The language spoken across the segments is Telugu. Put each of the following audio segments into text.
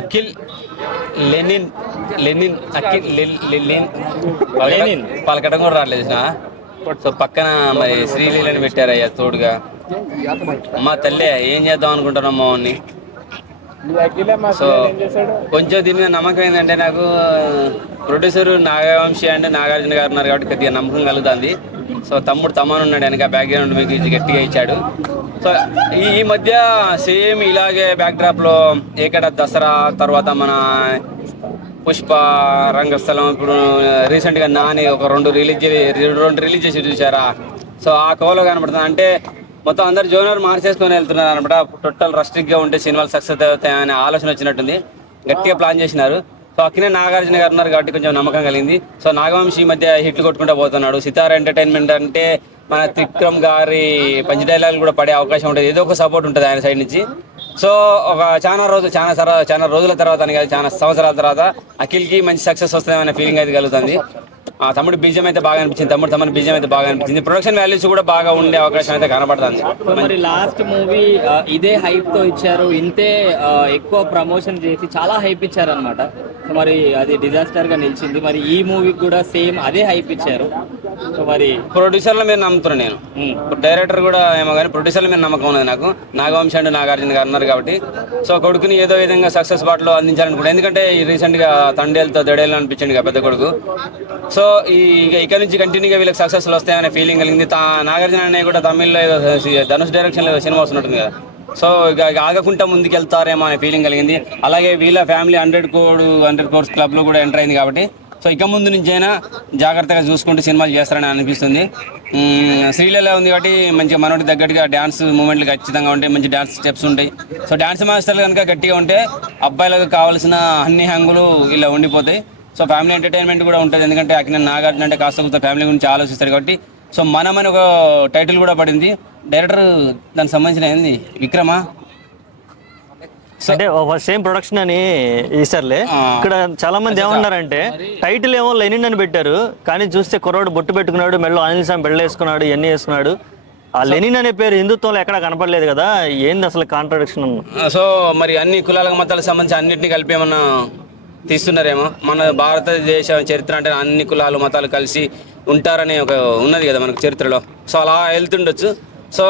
Akhil Lenin Lenin Akhil Lenin Lenin పలకడం కూడా రాలేదు నా. సో పక్కన మరి శ్రీలీలని పెట్టారయ్యా తోడుగా. అమ్మ తల్లే ఏం చేద్దాం అనుకుంటున్నాం మామూని. సో కొంచెం దీని మీద నమ్మకం ఏంటంటే నాకు ప్రొడ్యూసర్ నాగవంశీ అంటే నాగార్జున గారు ఉన్నారు కాబట్టి కొద్దిగా నమ్మకం కలుగుతుంది. సో తమ్ముడు తమ్మను ఉన్నాడు వెనక బ్యాక్గ్రౌండ్ మీకు గట్టిగా ఇచ్చాడు. సో ఈ మధ్య సేమ్ ఇలాగే బ్యాక్డ్రాప్లో ఏకడ దసరా తర్వాత మన పుష్ప రంగస్థలం ఇప్పుడు రీసెంట్గా నాని ఒక రెండు రిలీజ్ చేసి చూసారా. సో ఆ కోవలో కనబడుతుంది అంటే మొత్తం అందరు జోనర్ మార్చేసుకొని వెళ్తున్నారు అనమాట. టోటల్ రస్ట్రిక్ట్గా ఉంటే సినిమాలు సక్సెస్ అవుతాయి అనే ఆలోచన వచ్చినట్టుంది. గట్టిగా ప్లాన్ చేసినారు. సో అక్కినే నాగార్జున గారు ఉన్నారు కాబట్టి కొంచెం నమ్మకం కలిగింది. సో నాగవంశీ ఈ మధ్య హిట్లు కొట్టుకుంటూ పోతున్నాడు. సితారా ఎంటర్టైన్మెంట్ అంటే మన త్రిక్రమ్ గారి పంచ్ డైలాగులు కూడా పడే అవకాశం ఉంటుంది. ఏదో ఒక సపోర్ట్ ఉంటుంది ఆయన సైడ్ నుంచి. సో ఒక చాలా రోజుల తర్వాత అని కాదు, చాలా సంవత్సరాల తర్వాత అఖిల్కి మంచి సక్సెస్ వస్తుందనే ఫీలింగ్ అయితే కలుగుతుంది. తమ్ముడు బీజం అయితే బాగా అనిపించింది. తమ్ముడు బీజం అయితే బాగా అనిపించింది. ప్రొడక్షన్ వాల్యూస్ కూడా బాగా ఉండే అవకాశం అయితే కనబడుతుంది. మరి లాస్ట్ మూవీ ఇదే హైప్ తో ఇచ్చారు, ఇంతే ఎక్కువ ప్రమోషన్ చేసి చాలా హైప్ ఇచ్చారు అనమాట. మరి అది డిజాస్టర్ గా నిలిచింది. మరి ఈ మూవీకి కూడా సేమ్ అదే హైప్ ఇచ్చారు. సో మరి ప్రొడ్యూసర్ల మీద నమ్ముతున్నాను నేను. డైరెక్టర్ కూడా ఏమో కానీ ప్రొడ్యూసర్ల మీద నమ్మకం ఉన్నది నాకు. నాగవంశీ అండ్ నాగార్జున గారు ఉన్నారు కాబట్టి సో కొడుకుని ఏదో విధంగా సక్సెస్ బాటలో అందించాలనుకుంటే, ఎందుకంటే రీసెంట్గా తండేలతో దడేలు అనిపించింది పెద్ద కొడుకు. సో ఇక నుంచి కంటిన్యూగా వీళ్ళకి సక్సెస్లు వస్తాయనే ఫీలింగ్ కలిగింది. నాగార్జున అన్నయ్య కూడా తమిళ్లో ఏదో ధనుష్ డైరెక్షన్లో సినిమా వస్తున్నట్టుంది కదా. సో ఇక ఆగకుండా ముందుకెళ్తారేమో అనే ఫీలింగ్ కలిగింది. అలాగే వీళ్ళ ఫ్యామిలీ 100 crores క్లబ్లో కూడా ఎంటర్ అయింది కాబట్టి సో ఇక ముందు నుంచైనా జాగ్రత్తగా చూసుకుంటూ సినిమాలు చేస్తారని అనిపిస్తుంది. శ్రీలీల ఉంది కాబట్టి మంచిగా మనోడికి తగ్గట్టుగా డ్యాన్స్ మూమెంట్లు ఖచ్చితంగా ఉంటాయి, మంచి డ్యాన్స్ స్టెప్స్ ఉంటాయి. సో డ్యాన్స్ మాస్టర్లు కనుక గట్టిగా ఉంటే అబ్బాయిలకు కావాల్సిన అన్ని హంగులు ఇలా ఉండిపోతాయి. సో ఫ్యామిలీ ఎంటర్టైన్మెంట్ కూడా ఉంటుంది. ఎందుకంటే అక్కడ నాగార్జున అంటే కాస్త కొంత ఫ్యామిలీ గురించి ఆలోచిస్తారు కాబట్టి. సో మనమని ఒక టైటిల్ కూడా పడింది. డైరెక్టర్ దానికి సంబంధించిన ఏంది విక్రమా అంటే సేమ్ ప్రొడక్షన్ అని ఈసార్లే. ఇక్కడ చాలా మంది ఏమన్నారంటే టైటిల్ ఏమో లెనిన్ అని పెట్టారు, కానీ చూస్తే కుర్రోడు బొట్టు పెట్టుకున్నాడు, మెడలో ఆంజనేయ స్వామి బెళ్ళ వేసుకున్నాడు, ఇవన్నీ వేసుకున్నాడు. ఆ లెనిన్ అనే పేరు హిందుత్వంలో ఎక్కడ కనపడలేదు కదా, ఏంది అసలు కాంట్రడిక్షన్? సో మరి అన్ని కులాలకు మతాలకు సంబంధించి అన్నింటినీ కలిపి ఏమన్నా తీస్తున్నారేమో. మన భారతదేశ చరిత్ర అంటే అన్ని కులాలు మతాలు కలిసి ఉంటారనే ఒక ఉన్నది కదా మనకు చరిత్రలో. సో అలా వెళ్తుండొచ్చు. సో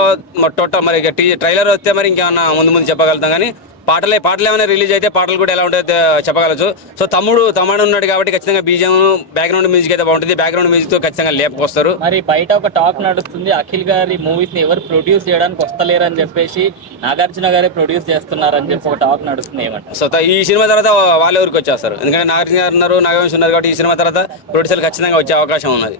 టోటల్ మరి ట్రైలర్ వస్తే మరి ఇంకేమన్నా ముందు చెప్పగలుగుతాం. కానీ పాటలు ఏమైనా రిలీజ్ అయితే పాటలు కూడా ఎలా ఉంటాయో చెప్పగలచ్చు. సో తమ్ముడు ఉన్నాడు కాబట్టి ఖచ్చితంగా బీజం బ్యాక్గ్రౌండ్ మ్యూజిక్ అయితే బాగుంటుంది. బ్యాక్గ్రౌండ్ మ్యూజిక్ తో ఖచ్చితంగా లేపుకొస్తారు. మరి బయట ఒక టాక్ నడుస్తుంది, అఖిల్ గారి మూవీస్ ని ఎవరు ప్రొడ్యూస్ చేయడానికి వస్తలేరు అని చెప్పేసి నాగార్జున గారే ప్రొడ్యూస్ చేస్తున్నారని చెప్పి ఒక టాక్ నడుస్తుంది. ఏమంటారు? సో ఈ సినిమా తర్వాత వాళ్ళ ఊరికి వచ్చేస్తారు. ఎందుకంటే నాగార్జున గారు ఉన్నారు, నాగవంశీ ఉన్నారు కాబట్టి ఈ సినిమా తర్వాత ప్రొడ్యూసర్ ఖచ్చితంగా వచ్చే అవకాశం ఉన్నది.